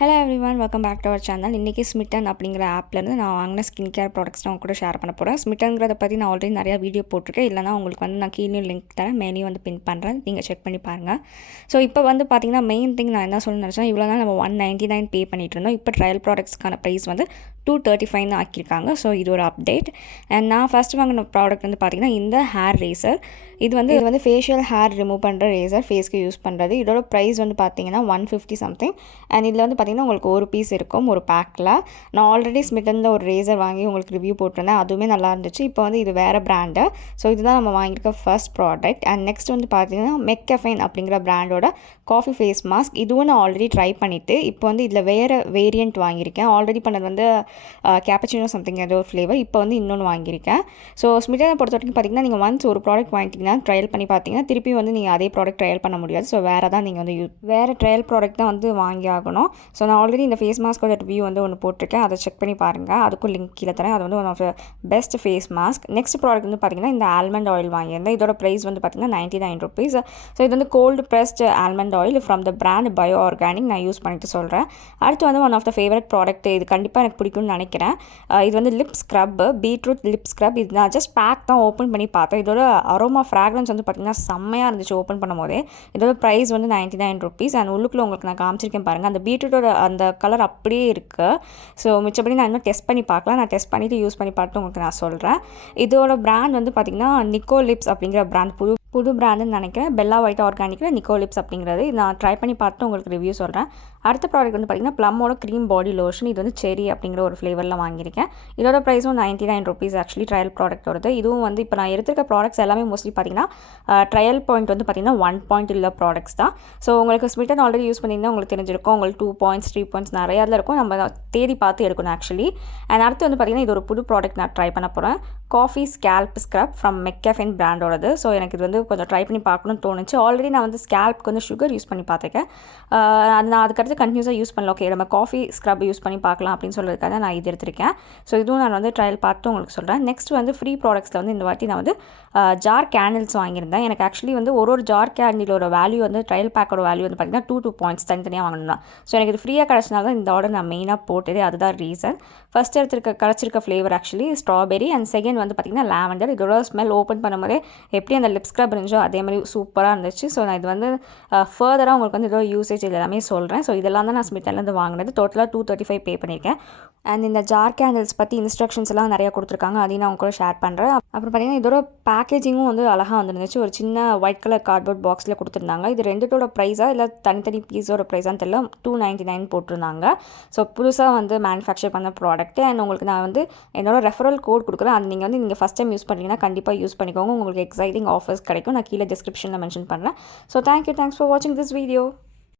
Hello everyone, welcome back to our channel. இன்னைக்கு Smytten அப்படிங்கிற ஆப்லேருந்து நான் வாங்கின ஸ்கின் கேர் ப்ராடக்ட்ஸ் நான் கூட ஷேர் பண்ண போகிறேன். ஸ்மிட்டன்கிறத பற்றி நான் ஆல்ரெடி நிறையா வீடியோ போட்டிருக்கேன். இல்லைனா உங்களுக்கு நான் கீழே லிங்க் தரேன், மேலேயும் பின் பண்ணுறேன், நீங்கள் செக் பண்ணி பாருங்கள். ஸோ இப்போ பார்த்தீங்கன்னா மெயின் திங் நான் என்ன சொல்லணும்னு நினச்சேன், இவ்வளோ நாள் நம்ம 199 பே பண்ணிட்டு இருந்தோம். இப்போ ட்ரையல் ப்ராடக்ட்ஸ்க்கான ப்ரைஸ் 235 ஆக்கியிருக்காங்க. ஸோ இது ஒரு அப்டேட். அண்ட் நான் ஃபஸ்ட் வாங்கின ப்ராடக்ட் பார்த்தீங்கன்னா இந்த ஹேர் ரேசர். இது வந்து ஃபேஷியல் ஹேர் ரிமூவ் பண்ணுற ரேசர், ஃபேஸ்க்கு யூஸ் பண்ணுறது. இதோட ப்ரைஸ் பார்த்தீங்கன்னா 150 சம்திங். அண்ட் இதில் பார்த்தீங்கன்னா உங்களுக்கு ஒரு பீஸ் இருக்கும் ஒரு பேக்கில். நான் ஆல்ரெடி ஸ்மிட்டனில் ஒரு ரேசர் வாங்கி உங்களுக்கு ரிவ்யூ போட்டிருந்தேன், அதுவுமே நல்லா இருந்துச்சு. இப்போ இது வேறு பிராண்டு. ஸோ இதுதான் நம்ம வாங்கியிருக்க ஃபர்ஸ்ட் ப்ராடக்ட். அண்ட் நெக்ஸ்ட் பார்த்தீங்கன்னா Mcaffeine அப்படிங்கிற பிராண்டோட காஃபி ஃபேஸ் மாஸ்க். இதுவும் நான் ஆல்ரெடி ட்ரை பண்ணிவிட்டு இப்போ இதில் வேறு வேரியண்ட் வாங்கியிருக்கேன். ஆல்ரெடி பண்ணது கேப்பச்சினோ சம்திங் ஏதோ ஒரு ஃப்ளேவர். இப்போ இன்னொன்று வாங்கியிருக்கேன். ஸோ ஸ்மிட்டனை பொறுத்த வரைக்கும் பார்த்தீங்கன்னா நீங்கள் ஒன்ஸ் ஒரு ப்ராடக்ட் வாங்கிட்டீங்கன்னா ட்ரையல் பண்ணி பார்த்தீங்கன்னா திருப்பி நீங்கள் அதே ப்ராடக்ட் ட்ரையல் பண்ண முடியாது. ஸோ வேறு தான் நீங்கள் வேறு ட்ரையல் ப்ராடக்ட் தான் வாங்கி ஆகணும். ஸோ நான் ஆல்ரெடி இந்த ஃபேஸ் மாஸ்க்கோட ரிவ்யூ ஒன்று போட்டிருக்கேன், அதை செக் பண்ணி பாருங்கள். அதுக்கும் லிங்க் கீழே தரேன். அது one of the best face mask. Next product பார்த்தீங்கன்னா இந்த ஆல்மண்ட் ஆயில் வாங்கியிருந்தேன். இதோட ப்ரைஸ் பார்த்தீங்கன்னா 99 ருபீஸ். ஸோ இது cold pressed almond oil from the brand bio organic. நான் யூஸ் பண்ணிட்டு சொல்கிறேன். அடுத்து one of the favourite product, இது கண்டிப்பாக எனக்கு பிடிக்கும்னு நினைக்கிறேன். இது lip scrub, beetroot lip scrub. இது நான் ஜஸ்ட் பேக் தான் ஓப்பன் பண்ணி பார்த்தேன். இதோட அரோமா ஃப்ராக்ரன்ஸ் பார்த்தீங்கன்னா செம்மையாக இருந்துச்சு ஓப்பன் பண்ணும் போதே. இதோட ப்ரைஸ் 99 ருபீஸ். அண்ட் உள்ளுக்குள்ள உங்களுக்கு நான் காமிச்சிருக்கேன் பாருங்கள், அந்த பீட்ரூட்டோட அந்த கலர் அப்படியே இருக்குது. ஸோ மிச்சப்படி நான் இன்னும் டெஸ்ட் பண்ணி பார்க்கலாம். நான் டெஸ்ட் பண்ணிவிட்டு யூஸ் பண்ணி பார்த்து உங்களுக்கு நான் சொல்கிறேன். இதோட பிராண்ட் பார்த்தீங்கன்னா நிக்கோ லிப்ஸ் அப்படிங்கிற பிராண்ட், புது பிராண்டுன்னு நினைக்கிறேன். பெல்லா ஒயிட் ஆர்கானிக்கில் நிக்கோ லிப்ஸ் அப்படிங்கிறது. நான் ட்ரை பண்ணி பார்த்து உங்களுக்கு ரிவ்யூ சொல்கிறேன். அடுத்த ப்ராடக்ட் பார்த்தீங்கன்னா ப்ளம்மோட க்ரீம் பாடி லோஷன். இது செரி அப்படிங்கிற ஒரு ஃப்ளேவரில் வாங்கியிருக்கேன். இதோட ப்ரைஸும் 99 ருபீஸ். Actually trial ப்ராடக்ட்டோடது. இதுவும் இப்போ நான் எடுத்துருக்க ப்ராடக்ட்ஸ் எல்லாமே மோஸ்ட்லி பார்த்தீங்கன்னா ட்ரையல் பாயிண்ட் பார்த்தீங்கன்னா 1 பாயிண்ட் உள்ள ப்ராடக்ட்ஸ் தான். ஸோ உங்களுக்கு ஸ்மிட்டன் ஆல்ரெடி யூஸ் பண்ணியிருந்தால் உங்களுக்கு தெரிஞ்சிருக்கும். உங்களுக்கு 2 பாயிண்ட்ஸ் 3 பாயிண்ட்ஸ் நிறையா இருக்கும். நம்ம தேடி பார்த்து எடுக்கணும் ஆக்சுவலி. அண்ட் அடுத்து பார்த்தீங்கன்னா இது ஒரு புது ப்ராடக்ட் நான் ட்ரை பண்ண போகிறேன். Coffee scalp scrub from Mcaffeine பிராண்டோடது. ஸோ எனக்கு இது கொஞ்சம் ட்ரை பண்ணி பார்க்கணும்னு தோணுச்சு. ஆல்ரெடி நான் ஸ்கேல்ப்க்கு சுகர் யூஸ் பண்ணி பார்த்துருக்கேன். நான் அதுக்கடுத்து கண்டினியூஸாக யூஸ் பண்ணல. ஓகே, நம்ம காஃபி ஸ்க்ரப் யூஸ் பண்ணி பார்க்கலாம் அப்படின்னு சொல்கிறதுக்காக நான் இது எடுத்திருக்கேன். ஸோ இதுவும் நான் ட்ரையல் பார்த்து உங்களுக்கு சொல்கிறேன். நெக்ஸ்ட் ஃப்ரீ ப்ராடக்ட்ஸில் இந்த வாட்டி நான் ஜார் கேண்டில்ஸ் வாங்கியிருந்தேன். எனக்கு ஆக்சுவலி ஒரு ஜார் கேண்டிலோட வேல்யூ ட்ரையல் பேக்கோட வேல்யூ பார்த்தீங்கன்னா 2 பாயிண்ட்ஸ் தனித்தனியாக வாங்கணும். ஸோ எனக்கு இது ஃப்ரீயாக கிடச்சினால தான் இந்த ஆர்டர் நான் மெயினாக போட்டது. அதுதான் ரீசன். ஃபஸ்ட் கிடச்சிருக்க flavour actually strawberry. And second பார்த்தீங்கன்னா லாவெண்டர். இதோட ஸ்மெல் ஓப்பன் பண்ணும்போதே எப்படி அந்த லிப் ஸ்க்ரப் இருந்துச்சோ அதே மாதிரி சூப்பராக இருந்துச்சு. ஸோ நான் இது ஃபர்தராக உங்களுக்கு இதோட யூசேஜ் எல்லாமே சொல்கிறேன். ஸோ இதெல்லாம் தான் நான் ஸ்மிட்டன்லேருந்து வாங்கினது. டோட்டலாக 235 பே பண்ணியிருக்கேன். அண்ட் இந்த ஜார் கேண்டில்ஸ் பற்றி இன்ஸ்ட்ரக்ஷன்ஸ் எல்லாம் நிறையா கொடுத்துருக்காங்க, அதையும் நான் கூட ஷேர் பண்ணுறேன். அப்புறம் பார்த்தீங்கன்னா இதோட பேக்கேஜிங்கும் அழகாக வந்துருந்துச்சு. ஒரு சின்ன ஒயிட் கலர் கார்ட்போர்ட் பாக்ஸில் கொடுத்துருந்தாங்க. இது ரெண்டுத்தோட ப்ரைஸாக இல்லை தனித்தனி பீஸோட ப்ரைஸான்னு தெரியல, 299 போட்டிருந்தாங்க. ஸோ புதுசாக மேனுஃபேக்சர் பண்ண ப்ராடக்ட்டு. அண்ட் உங்களுக்கு நான் என்னோட ரெஃபரல் கோட் கொடுக்குறேன். அது நீங்கள் ஃபஸ்ட் டைம் யூஸ் பண்ணிங்கன்னா கண்டிப்பாக யூஸ் பண்ணிக்கோங்க. உங்களுக்கு எக்ஸைட்டிங் ஆஃபர்ஸ் கிடைக்கும். நான் கீழே டிஸ்கிரிப்ஷனில் மென்ஷன் பண்ணுறேன். ஸோ தேங்க்ஸ் ஃபார் வாட்சிங் திஸ் வீடியோ.